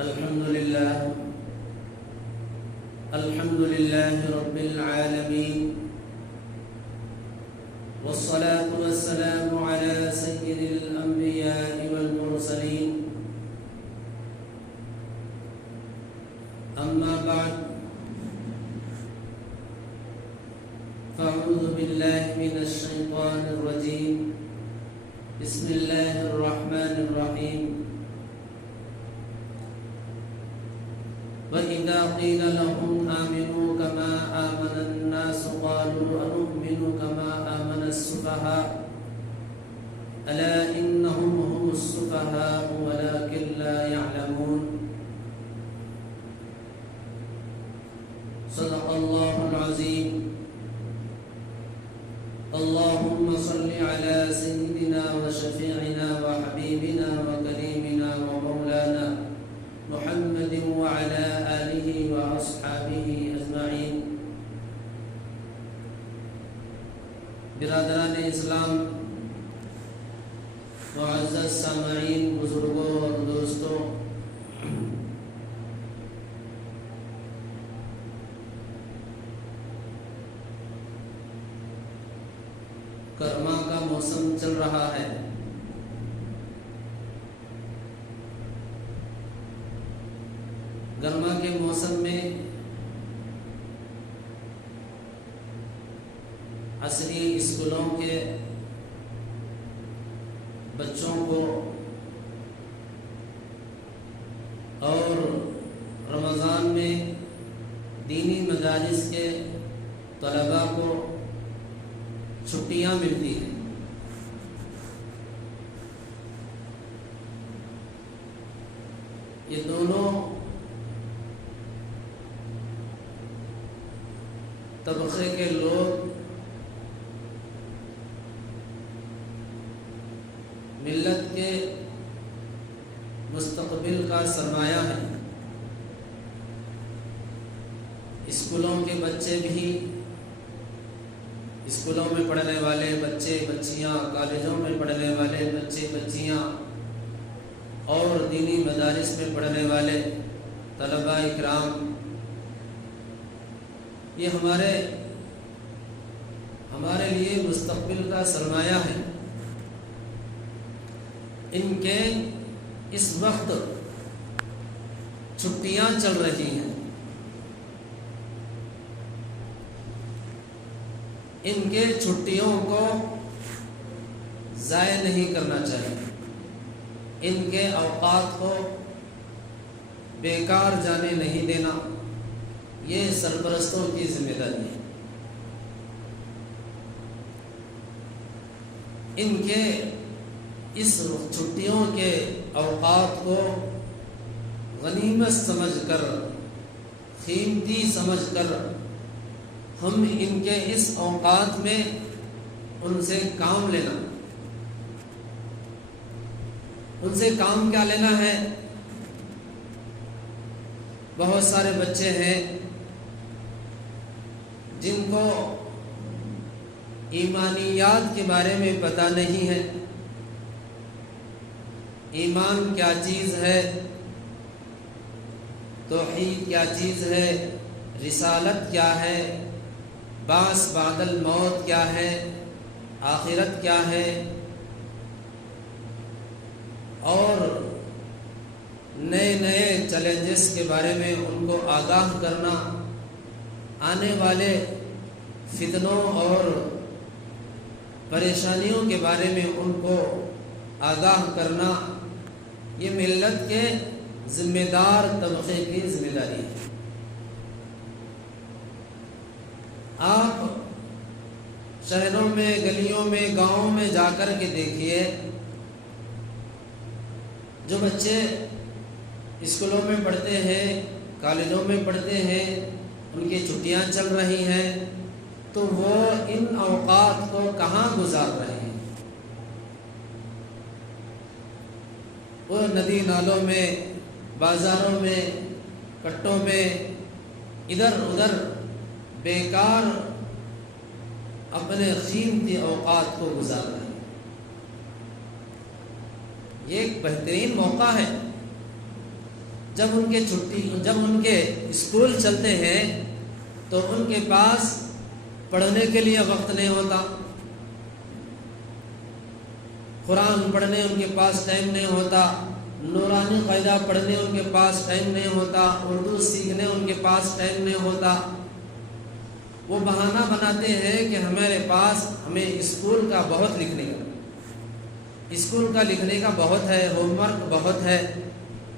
الحمد لله رب العالمين، والصلاة والسلام على سيد الأنبياء والمرسلين. أما بعد، فأعوذ بالله من الشيطان الرجيم. بسم الله الرحمن الرحيم. وَإِذَا قِيلَ لَهُمْ آمِنُوا كَمَا آمَنَ النَّاسُ قَالُوا أَنُؤْمِنُ كَمَا آمَنَ السُّفَهَاءُ أَلَا إِنَّهُمْ هُمُ السُّفَهَاءُ وَلَكِنْ لَا يَعْلَمُونَ. صدق الله العظيم. اللهم صل على سيدنا وشفيعنا وحبيبنا وكريمنا ومولانا محمد وعلى آله وأصحابه أجمعين. برادران اسلام، معزز سامعین، بزرگوں اور دوستوں، گرما کا موسم چل رہا ہے. گرما کے موسم میں عصری اسکولوں کے بچوں کو اور رمضان میں دینی مدارس کے طلباء کو چھٹیاں ملتی ہیں. یہ دونوں طبقے کے لوگ ملت کے مستقبل کا سرمایہ ہے. اسکولوں کے بچے بھی، اسکولوں میں پڑھنے والے بچے بچیاں، کالجوں میں پڑھنے والے بچے بچیاں اور دینی مدارس میں پڑھنے والے طلباء اکرام، یہ ہمارے لیے مستقبل کا سرمایہ ہے. ان کے اس وقت چھٹیاں چل رہی ہیں. ان کے چھٹیوں کو ضائع نہیں کرنا چاہیے. ان کے اوقات کو بیکار جانے نہیں دینا. یہ سرپرستوں کی ذمہ داری ہے. ان کے اس چھٹیوں کے اوقات کو غنیمت سمجھ کر، قیمتی سمجھ کر، ہم ان کے اس اوقات میں ان سے کام لینا. ان سے کام کیا لینا ہے؟ بہت سارے بچے ہیں جن کو ایمانیات کے بارے میں پتہ نہیں ہے. ایمان کیا چیز ہے، توحید کیا چیز ہے، رسالت کیا ہے، بعث بعد الموت کیا ہے، آخرت کیا ہے، اور نئے نئے چیلنجز کے بارے میں ان کو آگاہ کرنا، آنے والے فتنوں اور پریشانیوں کے بارے میں ان کو آگاہ کرنا، یہ ملت کے ذمہ دار طبقے کی ذمہ داری ہے. آپ شہروں میں، گلیوں میں، گاؤں میں جا کر کے دیکھیے، جو بچے اسکولوں میں پڑھتے ہیں، کالجوں میں پڑھتے ہیں، ان کی چھٹیاں چل رہی ہیں، تو وہ ان اوقات کو کہاں گزار رہے ہیں؟ وہ ندی نالوں میں، بازاروں میں، کٹوں میں، ادھر ادھر بیکار اپنے قیمتی اوقات کو گزار رہے ہیں. یہ ایک بہترین موقع ہے جب ان کے اسکول چلتے ہیں تو ان کے پاس پڑھنے کے لیے وقت نہیں ہوتا، قرآن پڑھنے ان کے پاس ٹائم نہیں ہوتا، نورانی قاعدہ پڑھنے ان کے پاس ٹائم نہیں ہوتا، اردو سیکھنے ان کے پاس ٹائم نہیں ہوتا۔ وہ بہانہ بناتے ہیں کہ ہمیں اسکول کا بہت لکھنے کا بہت ہے، ہوم ورک بہت ہے،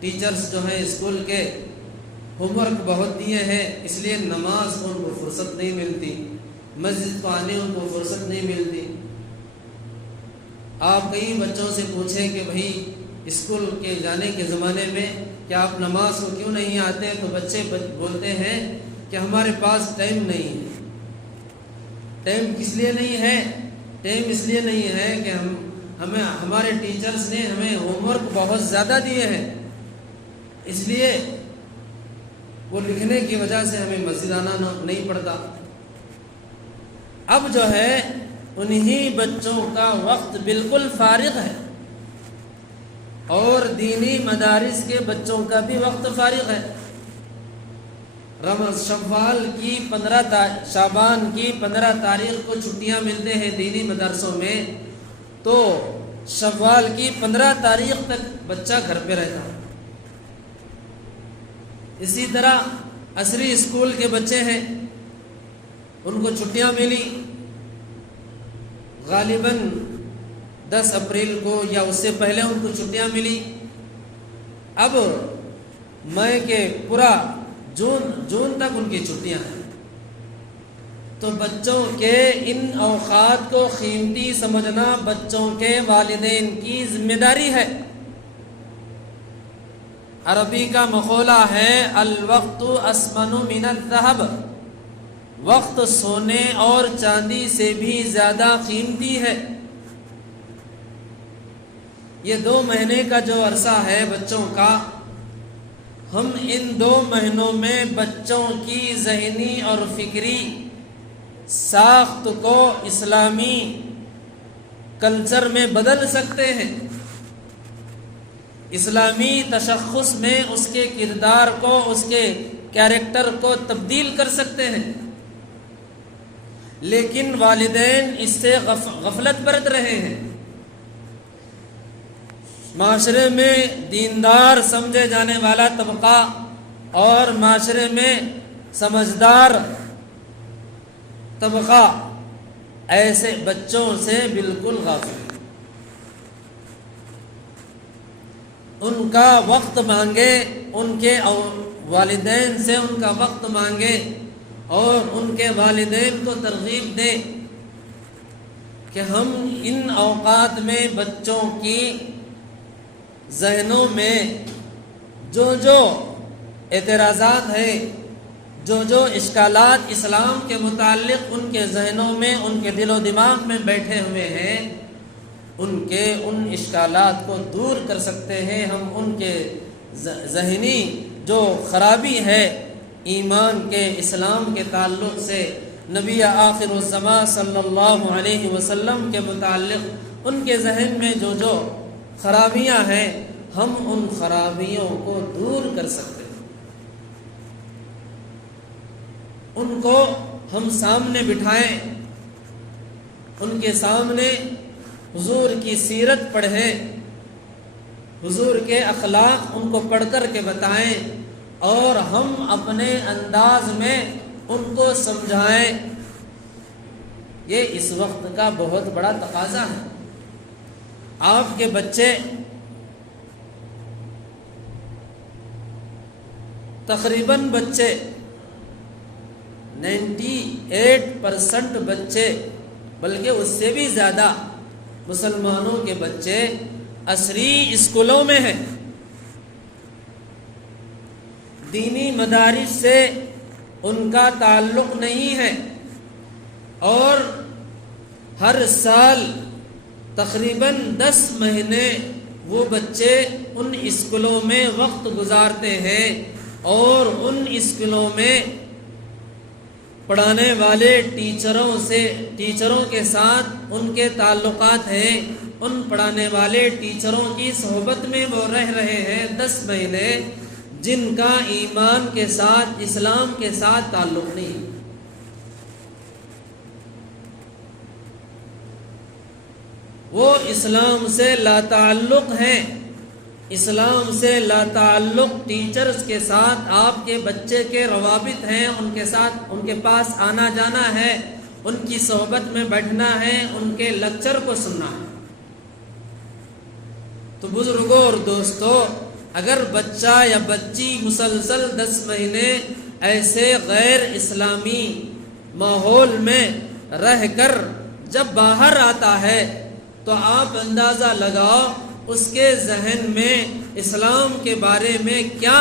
ٹیچرز جو ہیں اسکول کے ہوم ورک بہت دیے ہیں، اس لیے نماز کو ان کو فرصت نہیں ملتی، مسجد کو آنے ان کو فرصت نہیں ملتی۔ آپ کئی بچوں سے پوچھیں کہ بھائی اسکول کے جانے کے زمانے میں کہ آپ نماز کو کیوں نہیں آتے، تو بچے بولتے ہیں کہ ہمارے پاس ٹائم نہیں ہے۔ ٹائم کس لیے نہیں ہے؟ ٹائم اس لیے نہیں ہے کہ ہمارے ٹیچرز نے ہمیں ہوم ورک بہت زیادہ دیے ہیں، اس لیے وہ لکھنے کی وجہ سے ہمیں مسجد آنا نہیں پڑتا۔ اب جو ہے انہی بچوں کا وقت بالکل فارغ ہے، اور دینی مدارس کے بچوں کا بھی وقت فارغ ہے۔ شعبان کی 15 تاریخ کو چھٹیاں ملتے ہیں دینی مدارسوں میں، تو شوال کی 15 تاریخ تک بچہ گھر پہ رہتا ہے۔ اسی طرح عصری اسکول کے بچے ہیں، ان کو چھٹیاں ملی غالباً 10 اپریل کو یا اس سے پہلے ان کو چھٹیاں ملی۔ اب مئی کے پورا جون تک ان کی چھٹیاں ہیں، تو بچوں کے ان اوقات کو قیمتی سمجھنا بچوں کے والدین کی ذمہ داری ہے۔ عربی کا مقولہ ہے الوقت اسمن من الذهب، وقت سونے اور چاندی سے بھی زیادہ قیمتی ہے۔ یہ 2 مہینے کا جو عرصہ ہے بچوں کا، ہم ان 2 مہینوں میں بچوں کی ذہنی اور فکری ساخت کو اسلامی کلچر میں بدل سکتے ہیں، اسلامی تشخص میں اس کے کردار کو، اس کے کیریکٹر کو تبدیل کر سکتے ہیں۔ لیکن والدین اس سے غفلت برت رہے ہیں۔ معاشرے میں دیندار سمجھے جانے والا طبقہ اور معاشرے میں سمجھدار طبقہ ایسے بچوں سے بالکل غافل ہے۔ ان کا وقت مانگے، ان کے والدین سے ان کا وقت مانگے، اور ان کے والدین کو ترغیب دے کہ ہم ان اوقات میں بچوں کی ذہنوں میں جو اعتراضات ہیں، جو اشکالات اسلام کے متعلق ان کے ذہنوں میں، ان کے دل و دماغ میں بیٹھے ہوئے ہیں، ان اشکالات کو دور کر سکتے ہیں ہم۔ ان کے ذہنی جو خرابی ہے ایمان کے، اسلام کے تعلق سے، نبی آخر الزمان صلی اللہ علیہ وسلم کے متعلق ان کے ذہن میں جو خرابیاں ہیں، ہم ان خرابیوں کو دور کر سکتے ہیں۔ ان کو ہم سامنے بٹھائیں، ان کے سامنے حضور کی سیرت پڑھیں، حضور کے اخلاق ان کو پڑھ کر کے بتائیں، اور ہم اپنے انداز میں ان کو سمجھائیں۔ یہ اس وقت کا بہت بڑا تقاضا ہے۔ آپ کے بچے تقریباً 98% بچے، بلکہ اس سے بھی زیادہ مسلمانوں کے بچے عصری اسکولوں میں ہیں، دینی مدارس سے ان کا تعلق نہیں ہے، اور ہر سال تقریباً 10 مہینے وہ بچے ان اسکولوں میں وقت گزارتے ہیں، اور ان اسکولوں میں پڑھانے والے ٹیچروں کے ساتھ ان کے تعلقات ہیں، ان پڑھانے والے ٹیچروں کی صحبت میں وہ رہ رہے ہیں 10 مہینے۔ جن کا ایمان کے ساتھ، اسلام کے ساتھ تعلق نہیں۔ وہ اسلام سے لا تعلق ہیں، اسلام سے لا تعلق ٹیچرز کے ساتھ آپ کے بچے کے روابط ہیں، ان کے ساتھ ان کے پاس آنا جانا ہے، ان کی صحبت میں بیٹھنا ہے، ان کے لیکچر کو سننا ہے۔ تو بزرگوں اور دوستوں، اگر بچہ یا بچی مسلسل 10 مہینے ایسے غیر اسلامی ماحول میں رہ کر جب باہر آتا ہے تو آپ اندازہ لگاؤ اس کے ذہن میں اسلام کے بارے میں کیا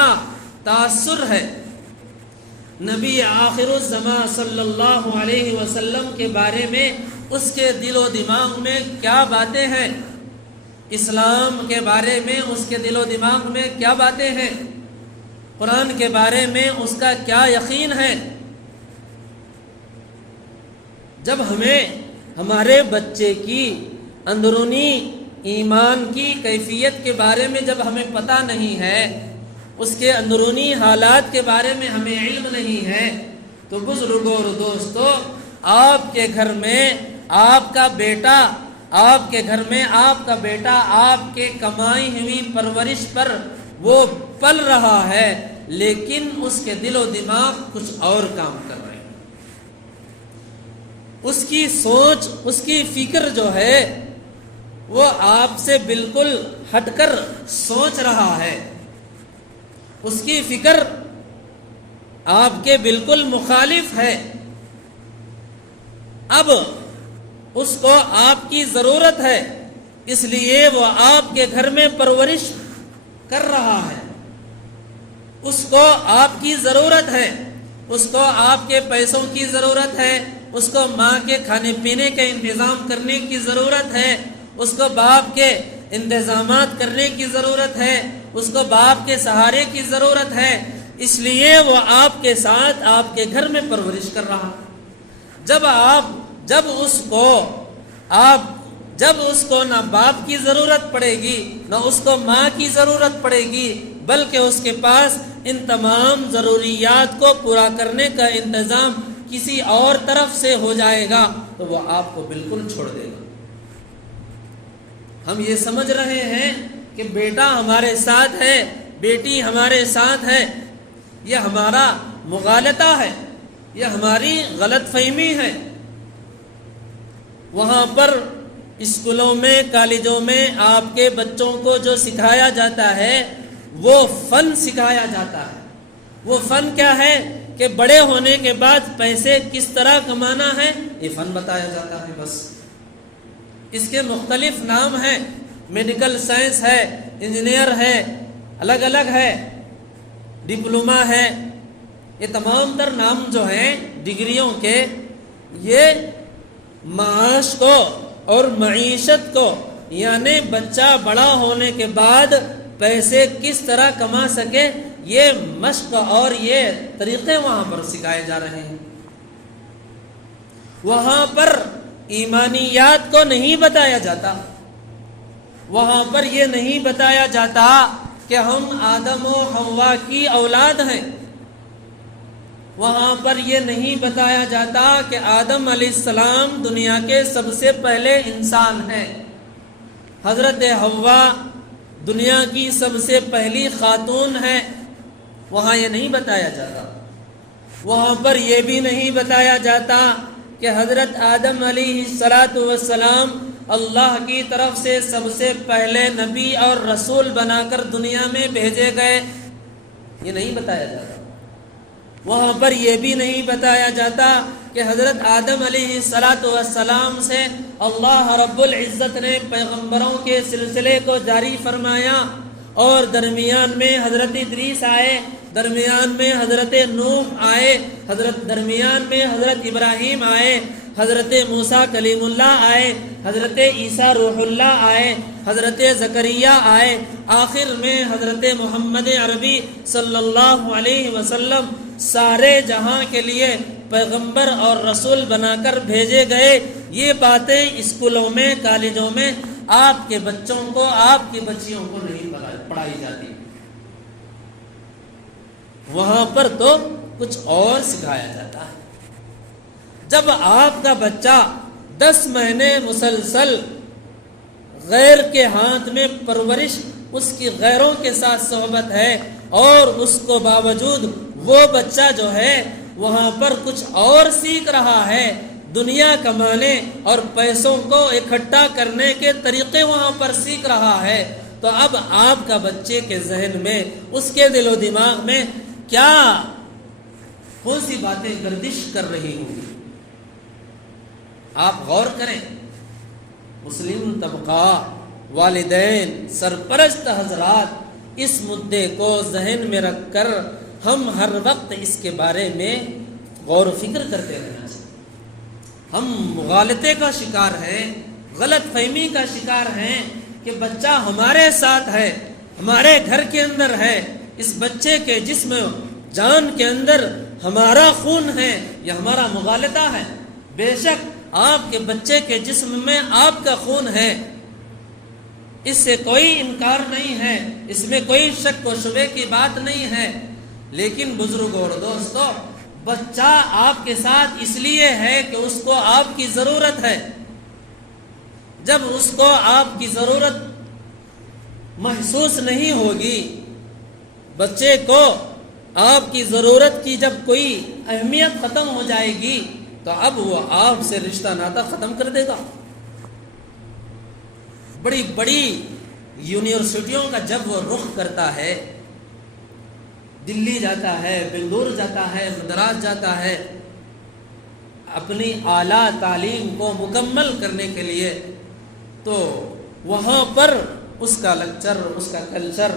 تاثر ہے، نبی آخر الزمان صلی اللہ علیہ وسلم کے بارے میں اس کے دل و دماغ میں کیا باتیں ہیں، اسلام کے بارے میں اس کے دل و دماغ میں کیا باتیں ہیں، قرآن کے بارے میں اس کا کیا یقین ہے۔ جب ہمیں ہمارے بچے کی اندرونی ایمان کی کیفیت کے بارے میں جب ہمیں پتہ نہیں ہے، اس کے اندرونی حالات کے بارے میں ہمیں علم نہیں ہے، تو بزرگوں اور دوستو، آپ کے گھر میں آپ کا بیٹا، آپ کے گھر میں آپ کا بیٹا آپ کے کمائی ہوئی پرورش پر وہ پل رہا ہے، لیکن اس کے دل و دماغ کچھ اور کام کر رہے ہیں۔ اس کی سوچ، اس کی فکر جو ہے وہ آپ سے بالکل ہٹ کر سوچ رہا ہے، اس کی فکر آپ کے بالکل مخالف ہے۔ اب اس کو آپ کی ضرورت ہے، اس لیے وہ آپ کے گھر میں پرورش کر رہا ہے۔ اس کو آپ کی ضرورت ہے، اس کو آپ کے پیسوں کی ضرورت ہے، اس کو ماں کے کھانے پینے کا انتظام کرنے کی ضرورت ہے، اس کو باپ کے انتظامات کرنے کی ضرورت ہے، اس کو باپ کے سہارے کی ضرورت ہے، اس لیے وہ آپ کے ساتھ آپ کے گھر میں پرورش کر رہا۔ جب اس کو نہ باپ کی ضرورت پڑے گی، نہ اس کو ماں کی ضرورت پڑے گی، بلکہ اس کے پاس ان تمام ضروریات کو پورا کرنے کا انتظام کسی اور طرف سے ہو جائے گا، تو وہ آپ کو بالکل چھوڑ دے گا۔ ہم یہ سمجھ رہے ہیں کہ بیٹا ہمارے ساتھ ہے، بیٹی ہمارے ساتھ ہے، یہ ہمارا مغالطہ ہے، یہ ہماری غلط فہمی ہے۔ وہاں پر اسکولوں میں، کالجوں میں آپ کے بچوں کو جو سکھایا جاتا ہے وہ فن سکھایا جاتا ہے۔ وہ فن کیا ہے کہ بڑے ہونے کے بعد پیسے کس طرح کمانا ہے، یہ فن بتایا جاتا ہے بس۔ اس کے مختلف نام ہیں، میڈیکل سائنس ہے، انجینئر ہے، الگ الگ ہے، ڈپلومہ ہے، یہ تمام تر نام جو ہیں ڈگریوں کے، یہ معاش کو اور معیشت کو، یعنی بچہ بڑا ہونے کے بعد پیسے کس طرح کما سکے، یہ مشق اور یہ طریقے وہاں پر سکھائے جا رہے ہیں۔ وہاں پر ایمانیات کو نہیں بتایا جاتا، وہاں پر یہ نہیں بتایا جاتا کہ ہم آدم و حوا کی اولاد ہیں، وہاں پر یہ نہیں بتایا جاتا کہ آدم علیہ السلام دنیا کے سب سے پہلے انسان ہیں، حضرت حوا دنیا کی سب سے پہلی خاتون ہے، وہاں یہ نہیں بتایا جاتا۔ وہاں پر یہ بھی نہیں بتایا جاتا کہ حضرت آدم علیہ السلام اللہ کی طرف سے سب سے پہلے نبی اور رسول بنا کر دنیا میں بھیجے گئے، یہ نہیں بتایا جاتا۔ وہاں پر یہ بھی نہیں بتایا جاتا کہ حضرت آدم علیہ السلام سے اللہ رب العزت نے پیغمبروں کے سلسلے کو جاری فرمایا، اور درمیان میں حضرت ادریس آئے، درمیان میں حضرت نوح آئے، درمیان میں حضرت ابراہیم آئے، حضرت موسیٰ کلیم اللہ آئے، حضرت عیسیٰ روح اللہ آئے، حضرت زکریا آئے، آخر میں حضرت محمد عربی صلی اللہ علیہ وسلم سارے جہاں کے لیے پیغمبر اور رسول بنا کر بھیجے گئے۔ یہ باتیں اسکولوں میں، کالجوں میں آپ کے بچوں کو، آپ کی بچیوں کو نہیں پڑھائی جاتی۔ وہاں پر تو کچھ اور سکھایا جاتا ہے۔ جب آپ کا بچہ 10 مہینے مسلسل غیر کے ہاتھ میں پرورش، اس کی غیروں کے ساتھ صحبت ہے، اور اس کو باوجود وہ بچہ جو ہے وہاں پر کچھ اور سیکھ رہا ہے، دنیا کمانے اور پیسوں کو اکٹھا کرنے کے طریقے وہاں پر سیکھ رہا ہے، تو اب آپ کا بچے کے ذہن میں، اس کے دل و دماغ میں کیا کون سی باتیں گردش کر رہی ہوں گی؟ آپ غور کریں۔ مسلم طبقہ، والدین، سرپرست حضرات، اس مدعے کو ذہن میں رکھ کر ہم ہر وقت اس کے بارے میں غور و فکر کرتے رہنا چاہیے۔ ہم مغالطے کا شکار ہیں، غلط فہمی کا شکار ہیں کہ بچہ ہمارے ساتھ ہے، ہمارے گھر کے اندر ہے، اس بچے کے جسم جان کے اندر ہمارا خون ہے، یہ ہمارا مغالطہ ہے۔ بے شک آپ کے بچے کے جسم میں آپ کا خون ہے، اس سے کوئی انکار نہیں ہے، اس میں کوئی شک و شبے کی بات نہیں ہے، لیکن بزرگوں اور دوستو، بچہ آپ کے ساتھ اس لیے ہے کہ اس کو آپ کی ضرورت ہے۔ جب اس کو آپ کی ضرورت محسوس نہیں ہوگی، بچے کو آپ کی ضرورت کی جب کوئی اہمیت ختم ہو جائے گی، تو اب وہ آپ سے رشتہ ناطہ ختم کر دے گا۔ بڑی بڑی یونیورسٹیوں کا جب وہ رخ کرتا ہے، دلی جاتا ہے، بنگلور جاتا ہے، مدراس جاتا ہے، اپنی اعلیٰ تعلیم کو مکمل کرنے کے لیے، تو وہاں پر اس کا لیکچر، اس کا کلچر،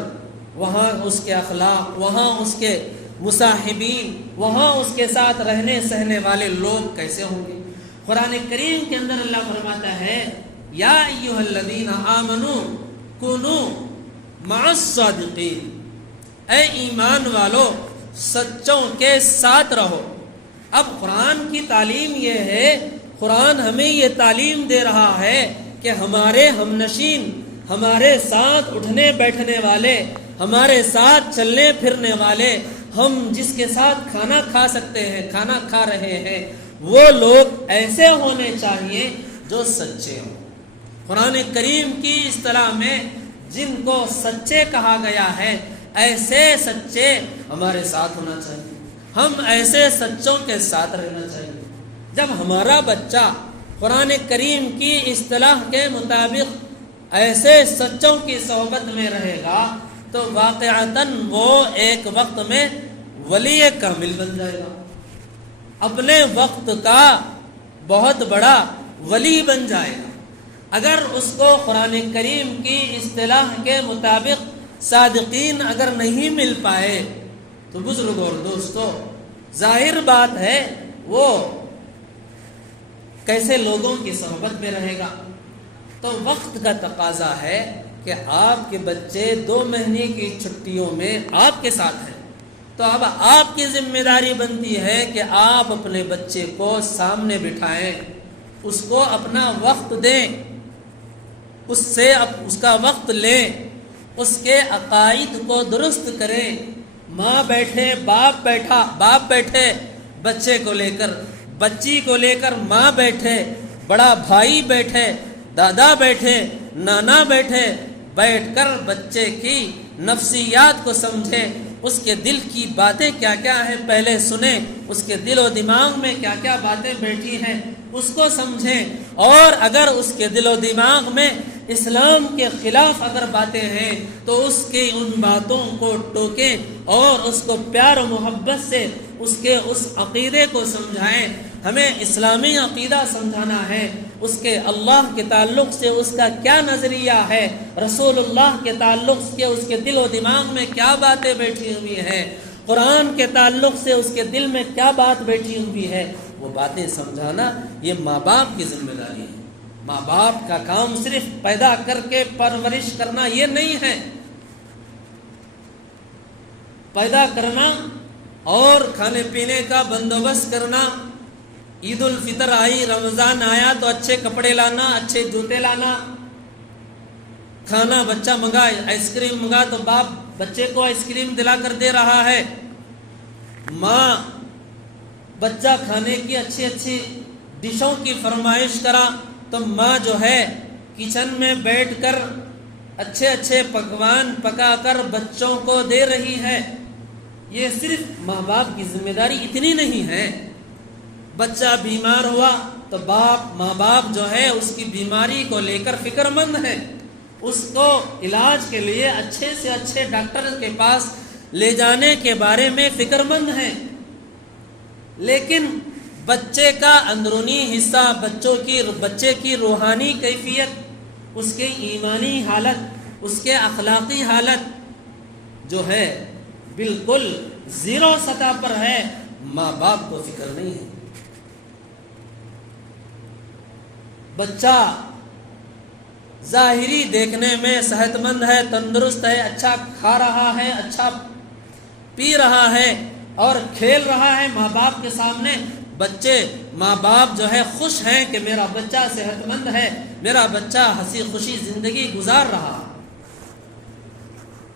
وہاں اس کے اخلاق، وہاں اس کے مصاحبین، وہاں اس کے ساتھ رہنے سہنے والے لوگ کیسے ہوں گے؟ قرآن کریم کے اندر اللہ فرماتا ہے، یا ایھا الذین آمنوا کونوا مع الصادقین، اے ایمان والو سچوں کے ساتھ رہو۔ اب قرآن کی تعلیم یہ ہے، قرآن ہمیں یہ تعلیم دے رہا ہے کہ ہمارے ہم نشین، ہمارے ساتھ اٹھنے بیٹھنے والے، ہمارے ساتھ چلنے پھرنے والے، ہم جس کے ساتھ کھانا کھا سکتے ہیں، کھانا کھا رہے ہیں، وہ لوگ ایسے ہونے چاہیے جو سچے ہوں۔ قرآن کریم کی اصطلاح میں جن کو سچے کہا گیا ہے، ایسے سچے ہمارے ساتھ ہونا چاہیے، ہم ایسے سچوں کے ساتھ رہنا چاہیے۔ جب ہمارا بچہ قرآن کریم کی اصطلاح کے مطابق ایسے سچوں کی صحبت میں رہے گا تو واقعتاً وہ ایک وقت میں ولی کامل بن جائے گا، اپنے وقت کا بہت بڑا ولی بن جائے گا۔ اگر اس کو قرآن کریم کی اصطلاح کے مطابق صادقین اگر نہیں مل پائے تو بزرگوں اور دوستو، ظاہر بات ہے وہ کیسے لوگوں کی صحبت میں رہے گا۔ تو وقت کا تقاضا ہے کہ آپ کے بچے 2 مہینے کی چھٹیوں میں آپ کے ساتھ ہیں، تو اب آپ کی ذمہ داری بنتی ہے کہ آپ اپنے بچے کو سامنے بٹھائیں، اس کو اپنا وقت دیں، اس سے اس کا وقت لیں، اس کے عقائد کو درست کریں۔ ماں بیٹھے، باپ بیٹھے بچے کو لے کر، بچی کو لے کر ماں بیٹھے، بڑا بھائی بیٹھے، دادا بیٹھے، نانا بیٹھے، بیٹھ کر بچے کی نفسیات کو سمجھیں، اس کے دل کی باتیں کیا کیا ہیں پہلے سنیں، اس کے دل و دماغ میں کیا کیا باتیں بیٹھی ہیں اس کو سمجھیں، اور اگر اس کے دل و دماغ میں اسلام کے خلاف اگر باتیں ہیں تو اس کی ان باتوں کو ٹوکیں اور اس کو پیار و محبت سے اس عقیدے کو سمجھائیں۔ ہمیں اسلامی عقیدہ سمجھانا ہے، اس کے اللہ کے تعلق سے اس کا کیا نظریہ ہے، رسول اللہ کے تعلق سے اس کے دل و دماغ میں کیا باتیں بیٹھی ہوئی ہیں، قرآن کے تعلق سے اس کے دل میں کیا بات بیٹھی ہوئی ہے، وہ باتیں سمجھانا یہ ماں باپ کی ذمہ داری ہے۔ ماں باپ کا کام صرف پیدا کر کے پرورش کرنا یہ نہیں ہے، پیدا کرنا اور کھانے پینے کا بندوبست کرنا، عید الفطر آئی، رمضان آیا تو اچھے کپڑے لانا، اچھے جوتے لانا، کھانا بچہ منگا، آئس کریم منگا تو باپ بچے کو آئس کریم دلا کر دے رہا ہے، ماں بچہ کھانے کی اچھی اچھی ڈشوں کی فرمائش کرا تو ماں جو ہے کچن میں بیٹھ کر اچھے اچھے پکوان پکا کر بچوں کو دے رہی ہے. یہ صرف ماں باپ کی ذمہ داری اتنی نہیں ہے. بچہ بیمار ہوا تو ماں باپ جو ہے اس کی بیماری کو لے کر فکر مند ہے، اس کو علاج کے لیے اچھے سے اچھے ڈاکٹر کے پاس لے جانے کے بارے میں فکر مند ہیں. لیکن بچے کا اندرونی حصہ، بچے کی روحانی کیفیت، اس کے ایمانی حالت، اس کے اخلاقی حالت جو ہے بالکل زیرو سطح پر ہے، ماں باپ کو فکر نہیں ہے. بچہ ظاہری دیکھنے میں صحت مند ہے، تندرست ہے، اچھا کھا رہا ہے، اچھا پی رہا ہے اور کھیل رہا ہے ماں باپ کے سامنے. ماں باپ جو ہے خوش ہیں کہ میرا بچہ صحت مند ہے، میرا بچہ ہنسی خوشی زندگی گزار رہا.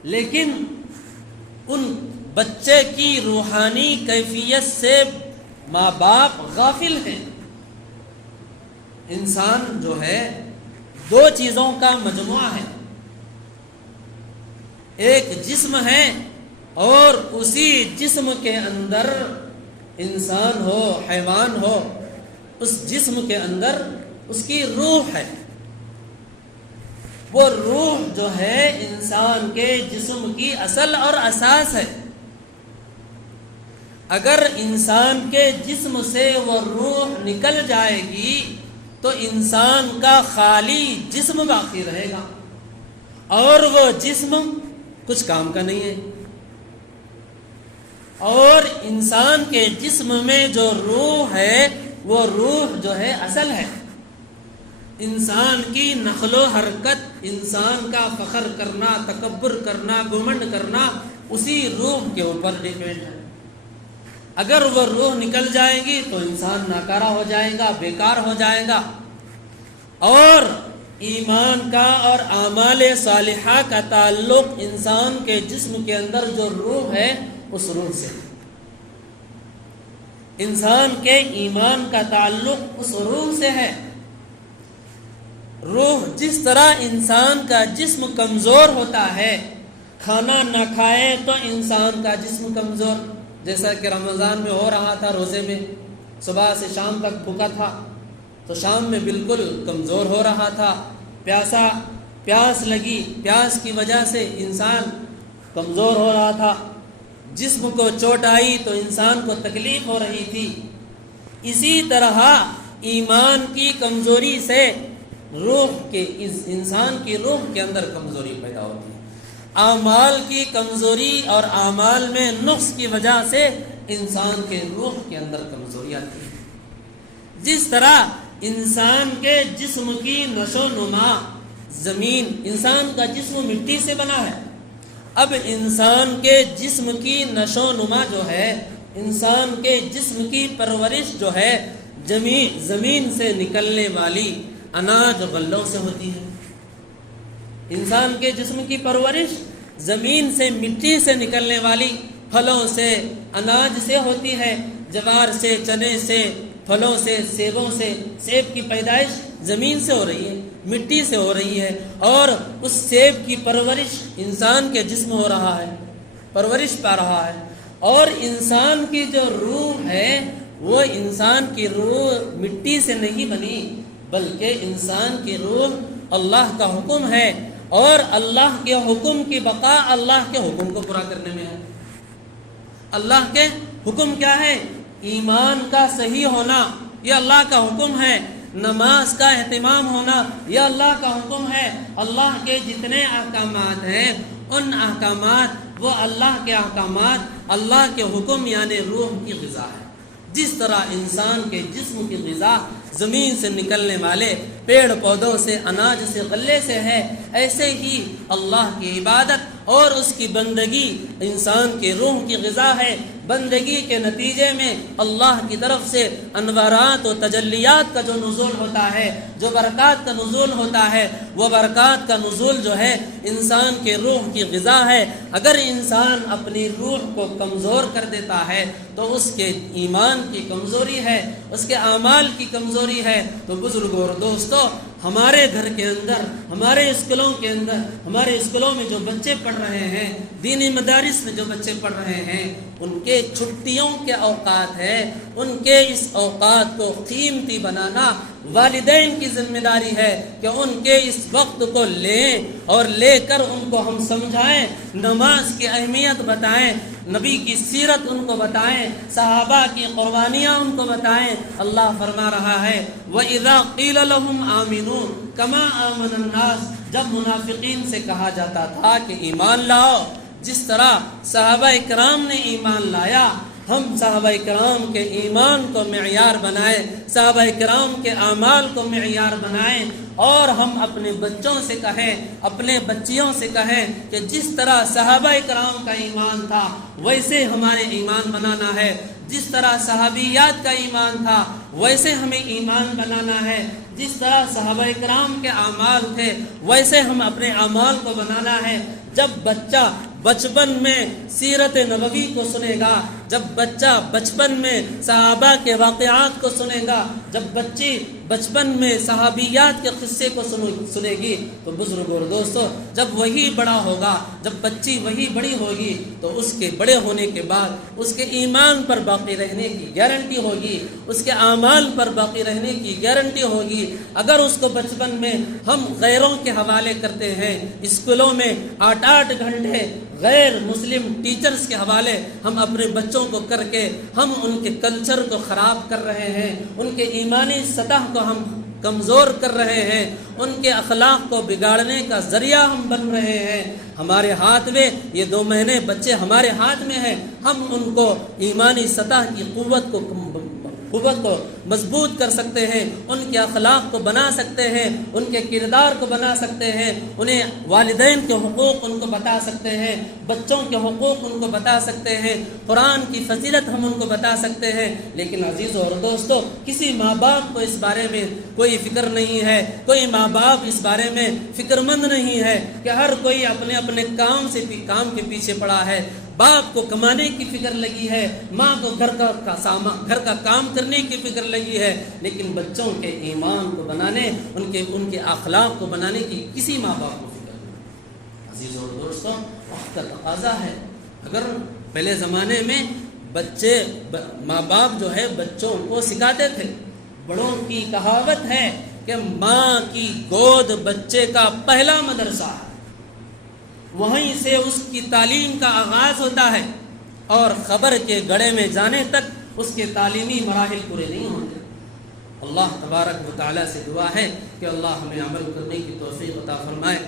لیکن ان بچے کی روحانی کیفیت سے ماں باپ غافل ہیں. انسان جو ہے دو چیزوں کا مجموعہ ہے، ایک جسم ہے اور اسی جسم کے اندر انسان ہو، حیوان ہو، اس جسم کے اندر اس کی روح ہے. وہ روح جو ہے انسان کے جسم کی اصل اور اساس ہے. اگر انسان کے جسم سے وہ روح نکل جائے گی تو انسان کا خالی جسم باقی رہے گا اور وہ جسم کچھ کام کا نہیں ہے. اور انسان کے جسم میں جو روح ہے وہ روح جو ہے اصل ہے. انسان کی نقل و حرکت، انسان کا فخر کرنا، تکبر کرنا، گھمنڈ کرنا اسی روح کے اوپر ڈیپینڈ ہے. اگر وہ روح نکل جائے گی تو انسان ناکارہ ہو جائے گا، بیکار ہو جائے گا. اور ایمان کا اور اعمال صالحہ کا تعلق انسان کے جسم کے اندر جو روح ہے اس روح سے. انسان کے ایمان کا تعلق اس روح سے ہے. روح جس طرح انسان کا جسم کمزور ہوتا ہے، کھانا نہ کھائے تو انسان کا جسم کمزور، جیسا کہ رمضان میں ہو رہا تھا، روزے میں صبح سے شام تک بھوکا تھا تو شام میں بالکل کمزور ہو رہا تھا. پیاس لگی، پیاس کی وجہ سے انسان کمزور ہو رہا تھا. جسم کو چوٹ آئی تو انسان کو تکلیف ہو رہی تھی. اسی طرح ایمان کی کمزوری سے انسان کی روح کے اندر کمزوری پیدا ہوتی ہے. اعمال کی کمزوری اور اعمال میں نقص کی وجہ سے انسان کے روح کے اندر کمزوری آتی ہے. جس طرح انسان کے جسم کی نشو و نما انسان کا جسم مٹی سے بنا ہے. اب انسان کے جسم کی نشو و نما جو ہے، انسان کے جسم کی پرورش جو ہے زمین سے نکلنے والی اناج غلوں سے ہوتی ہے. انسان کے جسم کی پرورش زمین سے، مٹی سے نکلنے والی پھلوں سے، اناج سے ہوتی ہے. جوار سے، چنے سے، پھلوں سے، سیبوں سے. سیب کی پیدائش زمین سے ہو رہی ہے، مٹی سے ہو رہی ہے، اور اس سیب کی پرورش انسان کے جسم ہو رہا ہے، پرورش پا رہا ہے. اور انسان کی جو روح ہے وہ انسان کی روح مٹی سے نہیں بنی، بلکہ انسان کی روح اللہ کا حکم ہے، اور اللہ کے حکم کی بقا اللہ کے حکم کو پورا کرنے میں ہے. اللہ کے حکم کیا ہے؟ ایمان کا صحیح ہونا، یہ اللہ کا حکم ہے. نماز کا اہتمام ہونا، یہ اللہ کا حکم ہے. اللہ کے جتنے احکامات ہیں ان احکامات، وہ اللہ کے احکامات، اللہ کے حکم یعنی روح کی غذا ہے. جس طرح انسان کے جسم کی غذا زمین سے نکلنے والے پیڑ پودوں سے، اناج سے، غلے سے ہے، ایسے ہی اللہ کی عبادت اور اس کی بندگی انسان کے روح کی غذا ہے۔ بندگی کے نتیجے میں اللہ کی طرف سے انوارات و تجلیات کا جو نزول ہوتا ہے، جو برکات کا نزول ہوتا ہے، وہ برکات کا نزول جو ہے انسان کے روح کی غذا ہے۔ اگر انسان اپنی روح کو کمزور کر دیتا ہے تو اس کے ایمان کی کمزوری ہے، اس کے اعمال کی کمزوری ہے۔ تو بزرگوں اور دوستو، ہمارے گھر کے اندر، ہمارے اسکولوں کے اندر، ہمارے اسکولوں میں جو بچے پڑھ رہے ہیں، دینی مدارس میں جو بچے پڑھ رہے ہیں، ان کے چھٹیوں کے اوقات ہے، ان کے اس اوقات کو قیمتی بنانا والدین کی ذمہ داری ہے کہ ان کے اس وقت کو لیں اور لے کر ان کو ہم سمجھائیں، نماز کی اہمیت بتائیں، نبی کی سیرت ان کو بتائیں، صحابہ کی قربانیاں ان کو بتائیں۔ اللہ فرما رہا ہے وَإِذَا قِيلَ لَهُمْ آمِنُوا كَمَا آمَنَ النَّاسُ، جب منافقین سے کہا جاتا تھا کہ ایمان لاؤ، جس طرح صحابہ کرام نے ایمان لایا، ہم صحابہ کرام کے ایمان کو معیار بنائیں، صحابہ کرام کے اعمال کو معیار بنائیں، اور ہم اپنے بچوں سے کہیں، اپنے بچیوں سے کہیں کہ جس طرح صحابہ کرام کا ایمان تھا ویسے ہمارے ایمان بنانا ہے، جس طرح صحابیات کا ایمان تھا ویسے ہمیں ایمان بنانا ہے، جس طرح صحابہ کرام کے اعمال تھے ویسے ہم اپنے اعمال کو بنانا ہے۔ جب بچہ بچپن میں سیرت نبوی کو سنے گا، جب بچہ بچپن میں صحابہ کے واقعات کو سنے گا، جب بچی بچپن میں صحابیات کے قصے کو سنے گی، تو بزرگوں اور دوستو، جب وہی بڑا ہوگا، جب بچی وہی بڑی ہوگی، تو اس کے بڑے ہونے کے بعد اس کے ایمان پر باقی رہنے کی گارنٹی ہوگی، اس کے اعمال پر باقی رہنے کی گارنٹی ہوگی۔ اگر اس کو بچپن میں ہم غیروں کے حوالے کرتے ہیں، اسکولوں میں 8 گھنٹے غیر مسلم ٹیچرز کے حوالے ہم اپنے بچوں کو کر کے ہم ان کے کلچر کو خراب کر رہے ہیں، ان کے ایمانی سطح کو ہم کمزور کر رہے ہیں، ان کے اخلاق کو بگاڑنے کا ذریعہ ہم بن رہے ہیں۔ ہمارے ہاتھ میں یہ 2 مہینے بچے ہمارے ہاتھ میں ہیں، ہم ان کو ایمانی سطح کی قوت کو مضبوط کر سکتے ہیں، ان کے اخلاق کو بنا سکتے ہیں، ان کے کردار کو بنا سکتے ہیں، انہیں والدین کے حقوق ان کو بتا سکتے ہیں، بچوں کے حقوق ان کو بتا سکتے ہیں، قرآن کی فضیلت ہم ان کو بتا سکتے ہیں۔ لیکن عزیزوں اور دوستو، کسی ماں باپ کو اس بارے میں کوئی فکر نہیں ہے، کوئی ماں باپ اس بارے میں فکر مند نہیں ہے کہ ہر کوئی اپنے اپنے کام کے پیچھے پڑا ہے۔ باپ کو کمانے کی فکر لگی ہے، ماں کو گھر کا کام کرنے کی فکر لگی ہے، لیکن بچوں کے ایمان کو بنانے، ان کے اخلاق کو بنانے کی کسی ماں باپ کو فکر نہیں۔ عزیزوں اور دوستوں، وقت کا تقاضا ہے۔ اگر پہلے زمانے میں ماں باپ جو ہے بچوں کو سکھاتے تھے، بڑوں کی کہاوت ہے کہ ماں کی گود بچے کا پہلا مدرسہ ہے، وہیں سے اس کی تعلیم کا آغاز ہوتا ہے، اور خبر کے گڑھے میں جانے تک اس کے تعلیمی مراحل پورے نہیں ہوتے۔ اللہ تبارک و تعالیٰ سے دعا ہے کہ اللہ ہمیں عمل کرنے کی توفیق عطا فرمائے۔